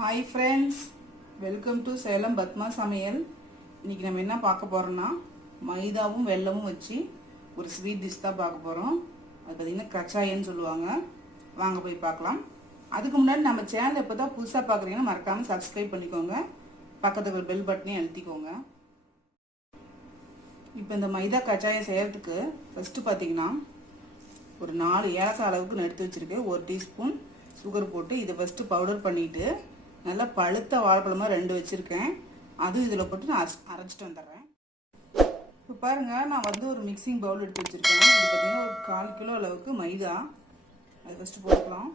Hi friends, welcome to Salem Padma சமையல். இன்றைக்கி நம்ம என்ன பார்க்க போகிறோம்னா மைதாவும் வெல்லமும் வச்சு ஒரு ஸ்வீட் டிஷ் தான் பார்க்க போகிறோம். அது பார்த்திங்கன்னா கச்சாயன்னு சொல்லுவாங்க. வாங்க போய் பார்க்கலாம். அதுக்கு முன்னாடி நம்ம சேனல் இப்போ தான் புதுசாக பார்க்குறீங்கன்னா மறக்காமல் சப்ஸ்கிரைப் பண்ணிக்கோங்க. பக்கத்துக்கு ஒரு பெல் பட்டனையும் அழுத்திக்கோங்க. இப்போ இந்த மைதா கச்சாயம் செய்கிறதுக்கு ஃபஸ்ட்டு பார்த்திங்கன்னா ஒரு 4 ஏலக்காய் அளவுக்கு எடுத்து வச்சுருக்கேன். 1 டீஸ்பூன் சுகர் போட்டு இதை ஃபஸ்ட்டு பவுடர் பண்ணிவிட்டு நல்லா பழுத்த வாழைப்பழமாக 2 வச்சுருக்கேன். அதுவும் இதில் போட்டு நான் அரைச்சிட்டு வந்துடுறேன். இப்போ பாருங்கள், நான் வந்து ஒரு மிக்சிங் பவுல் எடுத்து வச்சுருக்கேன். இது பார்த்திங்கன்னா ஒரு 1/4 கிலோ அளவுக்கு மைதா. அது ஃபஸ்ட்டு போட்டுக்கலாம்.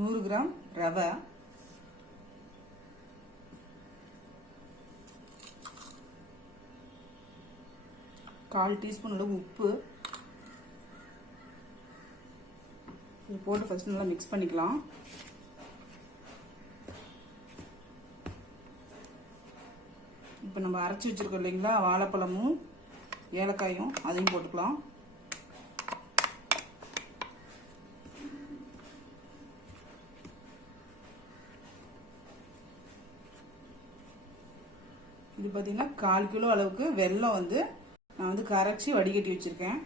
100 கிராம் ரவை, 1/4 டீஸ்பூன் அளவு உப்பு இது போட்டு ஃபஸ்ட் நல்லா மிக்ஸ் பண்ணிக்கலாம். இப்போ நம்ம அரைச்சி வச்சுருக்கோம் இல்லைங்களா, வாழைப்பழமும் ஏலக்காயும் அதையும் போட்டுக்கலாம். இது பார்த்திங்கன்னா 1/4 கிலோ அளவுக்கு வெல்லம் வந்து நான் வந்து கரைச்சி வடிகட்டி வச்சுருக்கேன்.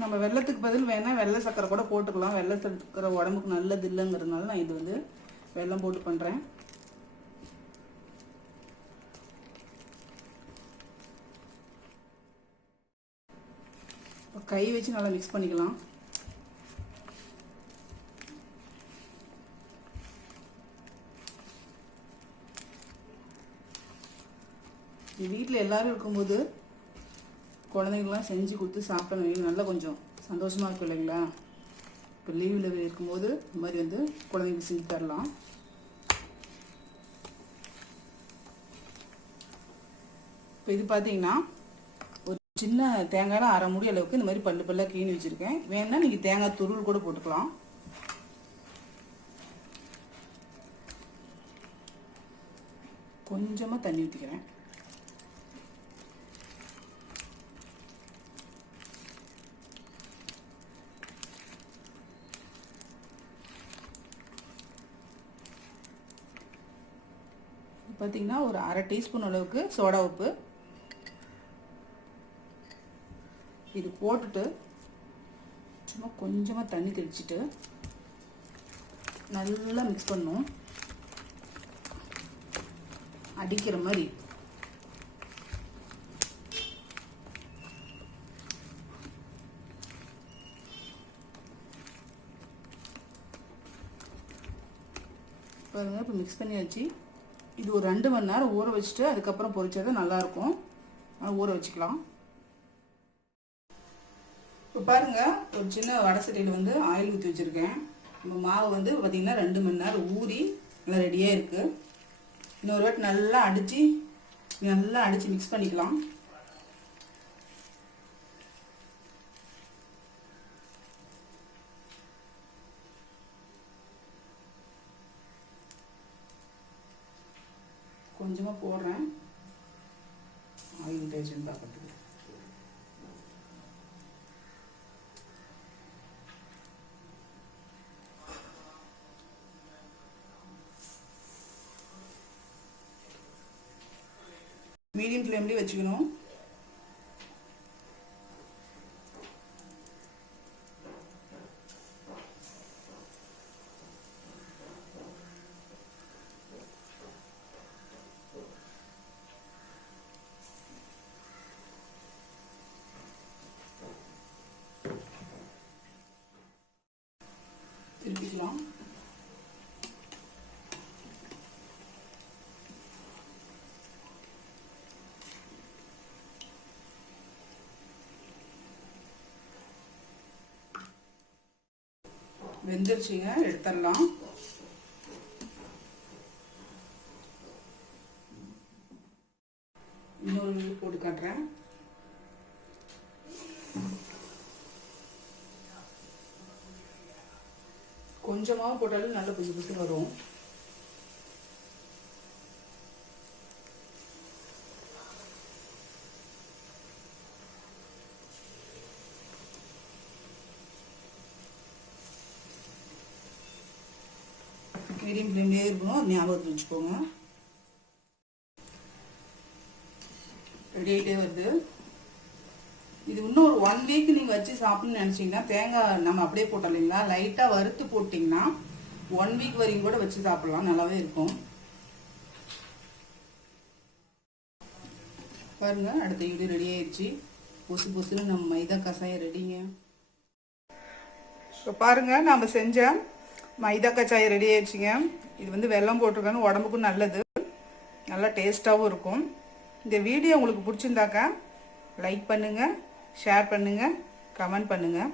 நம்ம வெல்லத்துக்கு பதில் வேணால் வெள்ளை சர்க்கரை கூட போட்டுக்கலாம். வெள்ளை சர்க்கரை உடம்புக்கு நல்லது இல்லைங்கிறதுனால நான் இது வந்து வெல்லம் போட்டு பண்ணுறேன். கை வச்சு நல்லா மிக்ஸ் பண்ணிக்கலாம். வீட்டில் எல்லோரும் இருக்கும்போது குழந்தைங்களாம் செஞ்சு கொடுத்து சாப்பிட்டோம், நல்லா கொஞ்சம் சந்தோஷமாக இருக்கும் இல்லைங்களா. இப்போ லீவில் இருக்கும்போது இந்த மாதிரி வந்து குழந்தைங்களுக்கு செஞ்சு தரலாம். இப்போ இது பார்த்தீங்கன்னா ஒரு சின்ன தேங்காயில் 1/2 மூடி அளவுக்கு இந்த மாதிரி பல்லு பல்லாக கீணி வச்சுருக்கேன். வேணுன்னா நீங்கள் தேங்காய் துருள் கூட போட்டுக்கலாம். கொஞ்சமாக தண்ணி ஊற்றிக்கிறேன். பார்த்திங்கன்னா ஒரு 1/2 டீஸ்பூன் அளவுக்கு சோடா உப்பு இது போட்டுட்டு சும்மா கொஞ்சமாக தண்ணி தெளிச்சிட்டு நல்லா மிக்ஸ் பண்ணணும். அடிக்கிற மாதிரி பாருங்கள். இப்போ மிக்ஸ் பண்ணியாச்சு. இது ஒரு 2 மணி நேரம் ஊற வச்சுட்டு அதுக்கப்புறம் பொரிச்சது நல்லாயிருக்கும். ஊற வச்சுக்கலாம். இப்போ பாருங்கள், ஒரு சின்ன வடை சட்டியில் வந்து ஆயில் ஊற்றி வச்சுருக்கேன். நம்ம மாவு வந்து பார்த்திங்கன்னா 2 மணி நேரம் ஊறி நல்லா ரெடியாக இருக்குது. இன்னொரு வாட்டி நல்லா அடித்து மிக்ஸ் பண்ணிக்கலாம். கொஞ்சமாக போடுறேன், ஆயில் டேஸ்ட் பார்க்கறதுக்கு. மீடியம் ஃப்ளேம்லேயே வச்சுக்கணும். வெந்துருச்சுங்க, எடுத்துடலாம். இன்னொரு போட்டு காட்டுறேன். கொஞ்சமாக போட்டாலும் நல்ல புசு புசு வரும். மீடியம் ஃப்ளேம்லேயே இருக்கணும், அது ஞாபகத்தில் வச்சுக்கோங்க. ரெடி ஆகிட்டே வருது. இது இன்னும் ஒரு 1 வீக் நீங்கள் வச்சு சாப்பிட்ணுன்னு நினச்சிங்கன்னா, தேங்காய் நம்ம அப்படியே போட்டோம் இல்லைங்களா, லைட்டாக வறுத்து போட்டிங்கன்னா 1 வீக் வரைக்கும் கூட வச்சு சாப்பிட்லாம், நல்லாவே இருக்கும். பாருங்கள், அடுத்த இட்லி ரெடி ஆயிடுச்சு. பொசு பொசுன்னு நம்ம மைதா கசாயம் ரெடிங்க. இப்போ பாருங்கள், நம்ம செஞ்ச மைதா கச்சாயம் ரெடி ஆயிடுச்சுங்க. இது வந்து வெல்லம் போட்டிருக்காங்க, உடம்புக்கும் நல்லது, நல்லா டேஸ்ட்டாகவும் இருக்கும். இந்த வீடியோ உங்களுக்கு பிடிச்சிருந்தாக்கா லைக் பண்ணுங்கள், ஷேர் பண்ணுங்கள், கமெண்ட் பண்ணுங்கள்.